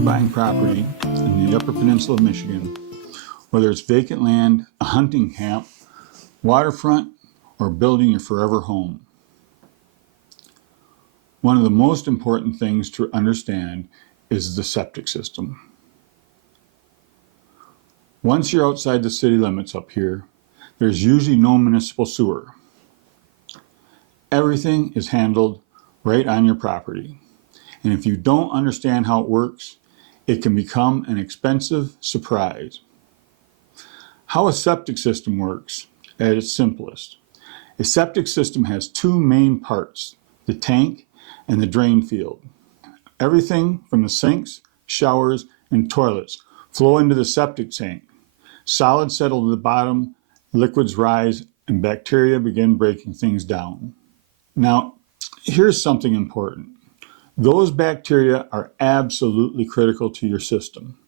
you're buying property in the Upper Peninsula of Michigan, whether it's vacant land, a hunting camp, waterfront, or building your forever home, one of the most important things to understand is the septic system. Once you're outside the city limits up here, there's usually no municipal sewer. Everything is handled right on your property. And if you don't understand how it works, it can become an expensive surprise. How a septic system works at its simplest. A septic system has two main parts, the tank and the drain field. Everything from the sinks, showers, and toilets flow into the septic tank. Solids settle to the bottom, liquids rise, and bacteria begin breaking things down. Now, here's something important. Those bacteria are absolutely critical to your system.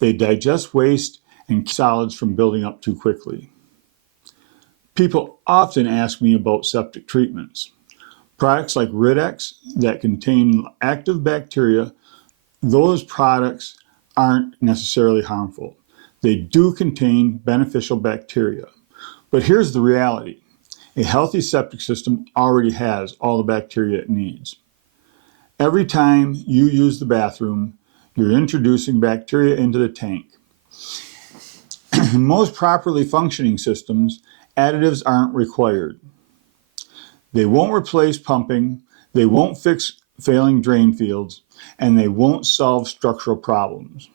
They digest waste and solids from building up too quickly. People often ask me about septic treatments. Products like Ridex that contain active bacteria, those products aren't necessarily harmful. They do contain beneficial bacteria. But here's the reality. A healthy septic system already has all the bacteria it needs. Every time you use the bathroom, you're introducing bacteria into the tank. In most properly functioning systems, additives aren't required. They won't replace pumping, they won't fix failing drain fields, and they won't solve structural problems.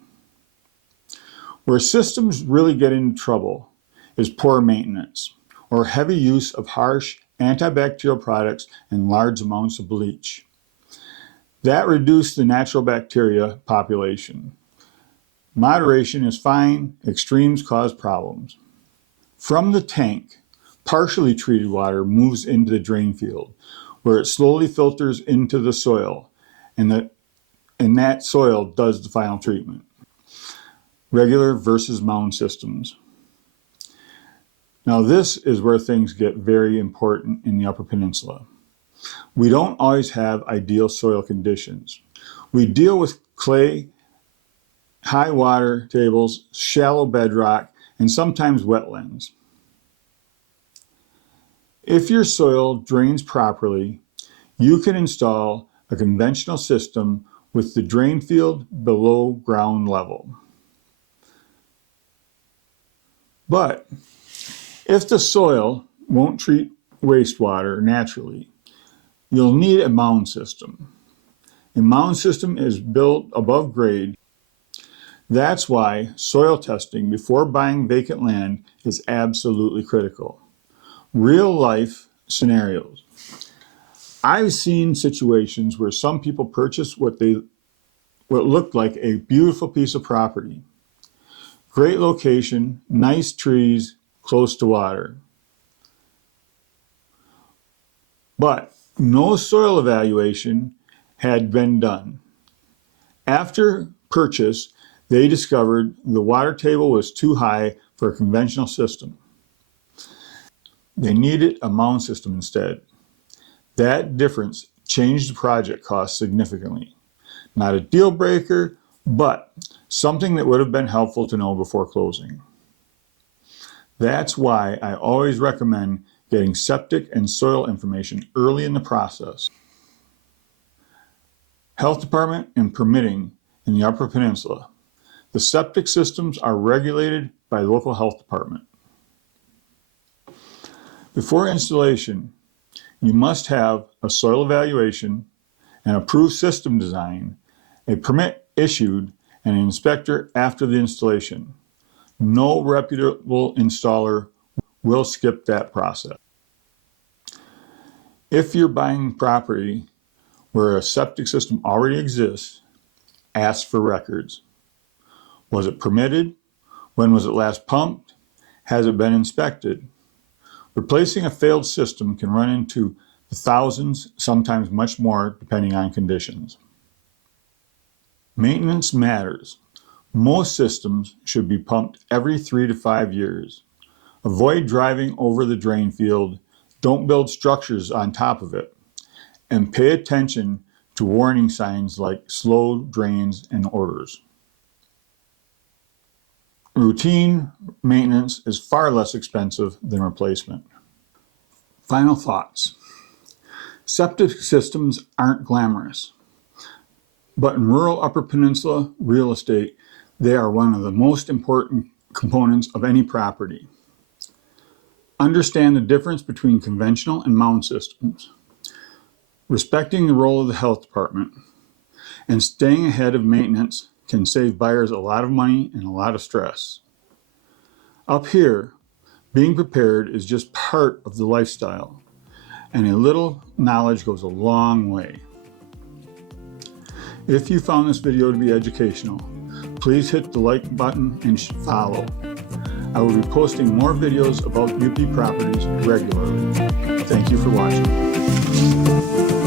Where systems really get into trouble is poor maintenance or heavy use of harsh antibacterial products and large amounts of bleach. That reduces the natural bacteria population. Moderation is fine, extremes cause problems. From the tank, partially treated water moves into the drain field, where it slowly filters into the soil, and that soil does the final treatment. Regular versus mound systems. Now this is where things get very important in the Upper Peninsula. We don't always have ideal soil conditions. We deal with clay, high water tables, shallow bedrock, and sometimes wetlands. If your soil drains properly, you can install a conventional system with the drain field below ground level. But if the soil won't treat wastewater naturally, you'll need a mound system. A mound system is built above grade. That's why soil testing before buying vacant land is absolutely critical. Real life scenarios. I've seen situations where some people purchase what looked like a beautiful piece of property. Great location, nice trees, close to water. But no soil evaluation had been done. After purchase, they discovered the water table was too high for a conventional system. They needed a mound system instead. That difference changed the project cost significantly. Not a deal breaker, but something that would have been helpful to know before closing. That's why I always recommend getting septic and soil information early in the process. Health Department and permitting in the Upper Peninsula. The septic systems are regulated by the local health department. Before installation, you must have a soil evaluation, an approved system design, a permit issued, and an inspector after the installation. No reputable installer will skip that process. If you're buying property where a septic system already exists, ask for records. Was it permitted? When was it last pumped? Has it been inspected? Replacing a failed system can run into the thousands, sometimes much more, depending on conditions. Maintenance matters. Most systems should be pumped every 3 to 5 years. Avoid driving over the drain field. Don't build structures on top of it. And pay attention to warning signs like slow drains and odors. Routine maintenance is far less expensive than replacement. Final thoughts. Septic systems aren't glamorous, but in rural Upper Peninsula real estate, they are one of the most important components of any property. Understand the difference between conventional and mound systems, respecting the role of the health department, and staying ahead of maintenance can save buyers a lot of money and a lot of stress. Up here, being prepared is just part of the lifestyle, and a little knowledge goes a long way. If you found this video to be educational, please hit the like button and follow. I will be posting more videos about UP properties regularly. Thank you for watching.